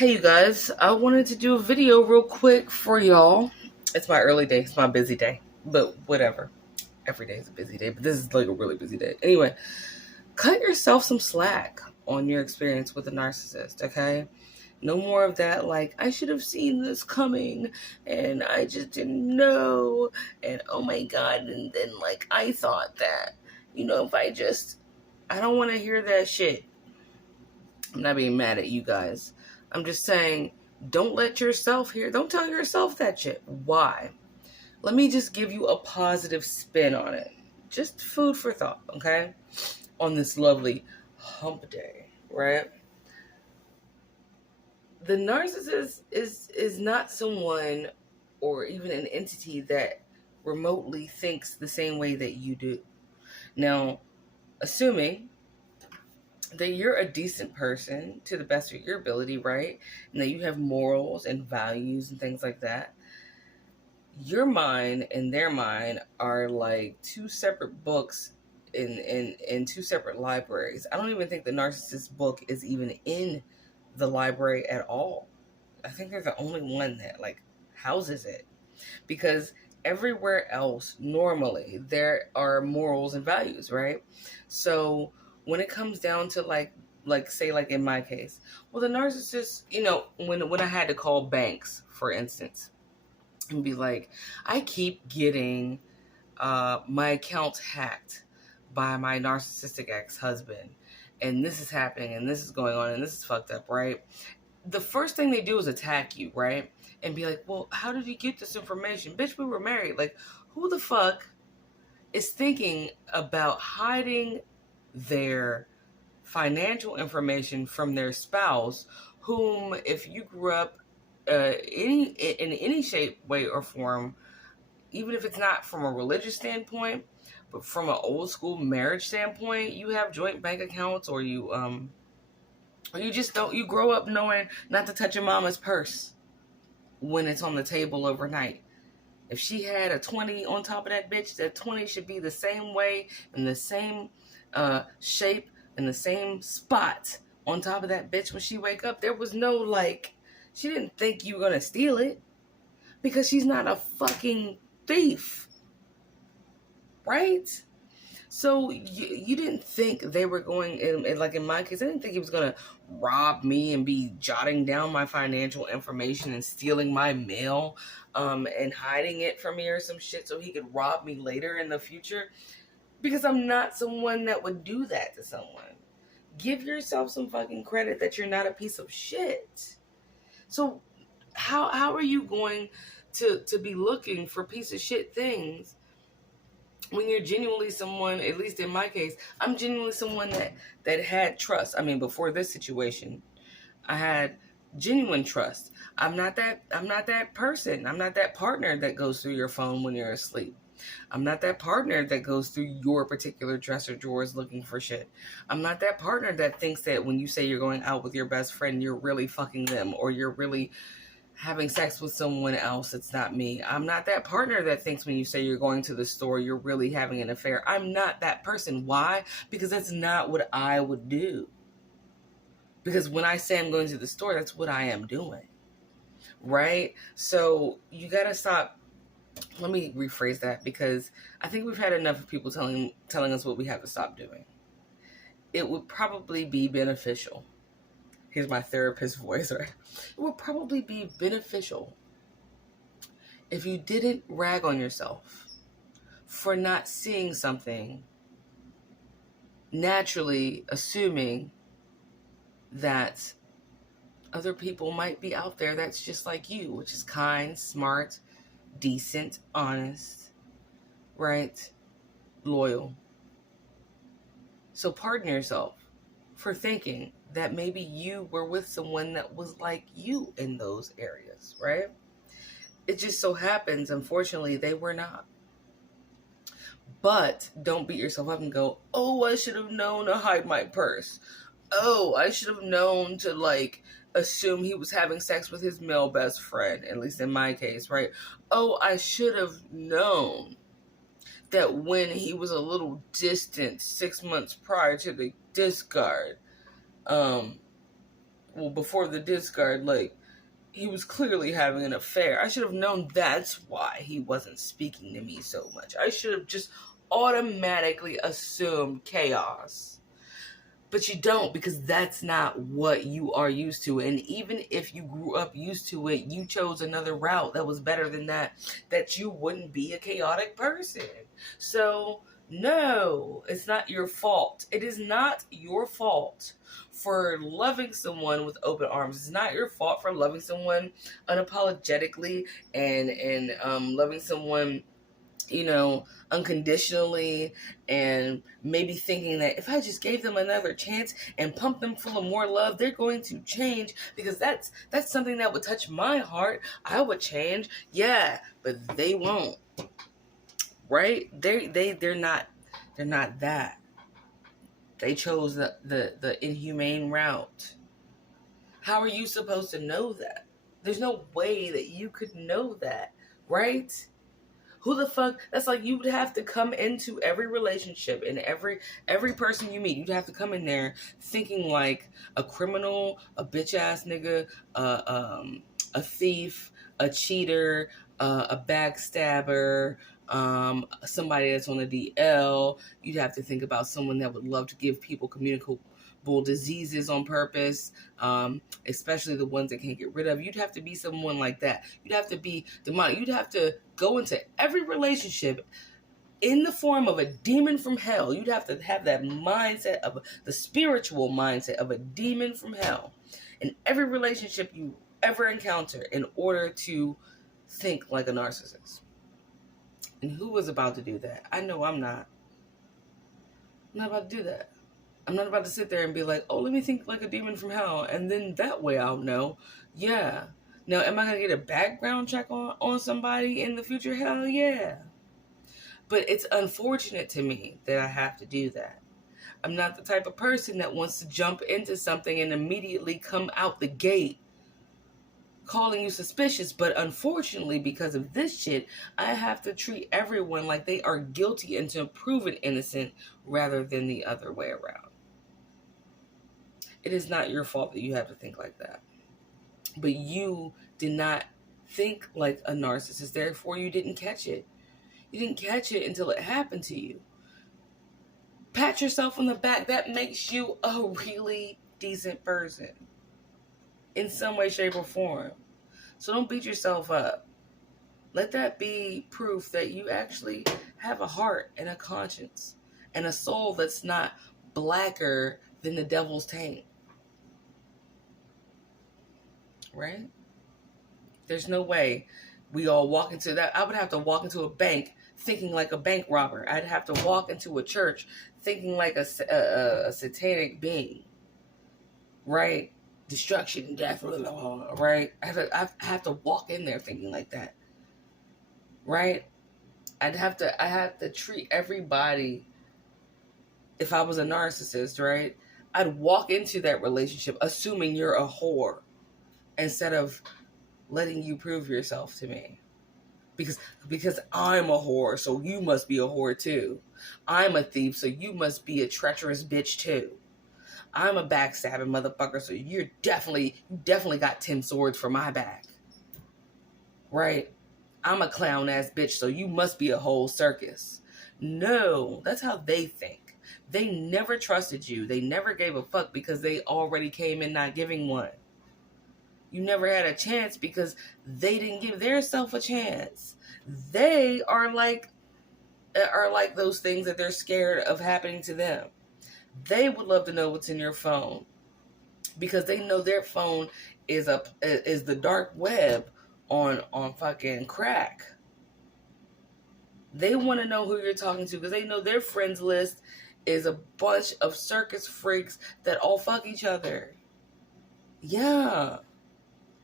Hey, you guys, I wanted to do a video real quick for y'all. It's my early day, it's my busy day, but whatever. Every day is a busy day, but this is like a really busy day. Anyway, cut yourself some slack on your experience with a narcissist, okay? No more of that, like, I should have seen this coming and I just didn't know, and oh my god, and then, like, I thought that, if I don't want to hear that shit. I'm not being mad at you guys. I'm just saying, don't don't tell yourself that shit. Why? Let me just give you a positive spin on it. Just food for thought, okay? On this lovely hump day, right? The narcissist is not someone or even an entity that remotely thinks the same way that you do. Now, assuming that you're a decent person to the best of your ability, right? And that you have morals and values and things like that. Your mind and their mind are like two separate books in two separate libraries. I don't even think the narcissist book is even in the library at all. I think they're the only one that like houses it, because everywhere else normally there are morals and values, right? So when it comes down to like say like in my case, well, the narcissist, when I had to call banks, for instance, and be like, I keep getting my accounts hacked by my narcissistic ex-husband, and this is happening and this is going on and this is fucked up, right? The first thing they do is attack you, right? And be like, well, how did you get this information? Bitch, we were married. Like, who the fuck is thinking about hiding their financial information from their spouse, whom, if you grew up in any shape, way, or form, even if it's not from a religious standpoint, but from an old school marriage standpoint, you have joint bank accounts, or you just don't, you grow up knowing not to touch your mama's purse when it's on the table overnight. If she had a 20 on top of that bitch, that 20 should be the same way, in the same shape, in the same spot on top of that bitch when she wake up. There was no like, she didn't think you were going to steal it, because she's not a fucking thief, right? So you didn't think they were going, in like in my case, I didn't think he was going to rob me and be jotting down my financial information and stealing my mail and hiding it from me or some shit so he could rob me later in the future, because I'm not someone that would do that to someone. Give yourself some fucking credit that you're not a piece of shit. So how are you going to be looking for piece of shit things when you're genuinely someone, at least in my case, I'm genuinely someone that had trust. I mean, before this situation, I had genuine trust. I'm not that person. I'm not that partner that goes through your phone when you're asleep. I'm not that partner that goes through your particular dresser drawers looking for shit. I'm not that partner that thinks that when you say you're going out with your best friend, you're really fucking them, or you're really having sex with someone else. It's not me. I'm not that partner that thinks when you say you're going to the store, you're really having an affair. I'm not that person. Why? Because that's not what I would do. Because when I say I'm going to the store, that's what I am doing. Right? So you got to stop. Let me rephrase that, because I think we've had enough of people telling us what we have to stop doing. It would probably be beneficial. Here's my therapist voice, right? It would probably be beneficial if you didn't rag on yourself for not seeing something, naturally assuming that other people might be out there that's just like you, which is kind, smart, decent, honest, right? Loyal. So pardon yourself for thinking that maybe you were with someone that was like you in those areas, right? It just so happens, unfortunately, they were not. But don't beat yourself up and go, oh, I should have known to hide my purse. Oh, I should have known to like assume he was having sex with his male best friend, at least in my case, right? Oh, I should have known that when he was a little distant 6 months prior to the discard, well, before the discard, like, he was clearly having an affair. I should have known that's why he wasn't speaking to me so much. I should have just automatically assumed chaos. But you don't, because that's not what you are used to. And even if you grew up used to it, you chose another route that was better than that you wouldn't be a chaotic person. So, no, it's not your fault. It is not your fault for loving someone with open arms. It's not your fault for loving someone unapologetically and loving someone, unconditionally, and maybe thinking that if I just gave them another chance and pumped them full of more love, they're going to change, because that's something that would touch my heart. I would change, yeah, but they won't, right? They're not that. They chose the inhumane route. How are you supposed to know that? There's no way that you could know that, right? Who the fuck? That's like you would have to come into every relationship and every person you meet. You'd have to come in there thinking like a criminal, a bitch ass nigga, a thief, a cheater, a backstabber, somebody that's on the DL. You'd have to think about someone that would love to give people communicable diseases on purpose, especially the ones that can't get rid of. You'd have to be someone like that. You'd have to be demonic. You'd have to go into every relationship in the form of a demon from hell. You'd have to have that mindset of the spiritual mindset of a demon from hell in every relationship you ever encounter in order to think like a narcissist. And who was about to do that? I know I'm not. I'm not about to do that. I'm not about to sit there and be like, oh, let me think like a demon from hell, and then that way I'll know. Yeah. Now, am I going to get a background check on somebody in the future? Hell yeah. But it's unfortunate to me that I have to do that. I'm not the type of person that wants to jump into something and immediately come out the gate calling you suspicious. But unfortunately, because of this shit, I have to treat everyone like they are guilty until proven innocent rather than the other way around. It is not your fault that you have to think like that. But you did not think like a narcissist. Therefore, you didn't catch it. You didn't catch it until it happened to you. Pat yourself on the back. That makes you a really decent person in some way, shape, or form. So don't beat yourself up. Let that be proof that you actually have a heart and a conscience and a soul that's not blacker than the devil's taint. Right? There's no way we all walk into that. I would have to walk into a bank thinking like a bank robber. I'd have to walk into a church thinking like a satanic being. Right? Destruction, death, right? I have to walk in there thinking like that. Right? I have to treat everybody. If I was a narcissist, right? I'd walk into that relationship assuming you're a whore instead of letting you prove yourself to me. Because I'm a whore, so you must be a whore too. I'm a thief, so you must be a treacherous bitch too. I'm a backstabbing motherfucker, so you definitely got 10 swords for my back. Right? I'm a clown ass bitch, so you must be a whole circus. No, that's how they think. They never trusted you. They never gave a fuck because they already came in not giving one. You never had a chance because they didn't give their self a chance. They are like those things that they're scared of happening to them. They would love to know what's in your phone because they know their phone is the dark web on fucking crack. They want to know who you're talking to because they know their friends list is a bunch of circus freaks that all fuck each other. Yeah.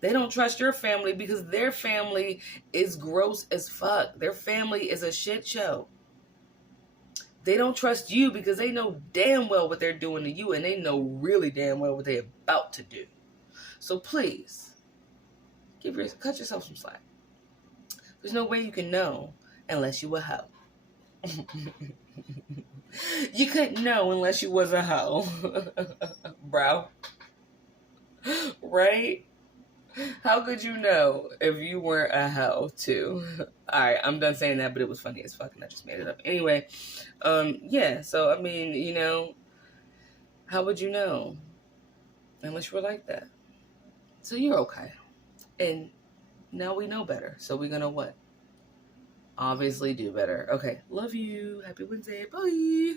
They don't trust your family because their family is gross as fuck. Their family is a shit show. They don't trust you because they know damn well what they're doing to you, and they know really damn well what they're about to do. So please, cut yourself some slack. There's no way you can know unless you a hoe. You couldn't know unless you was a hoe, bro. Right? How could you know if you weren't a hoe too? Alright, I'm done saying that, but it was funny as fuck and I just made it up. Anyway, yeah, so I mean, you know, how would you know? Unless you were like that. So you're okay. And now we know better. So we're gonna what? Obviously do better. Okay. Love you. Happy Wednesday. Bye.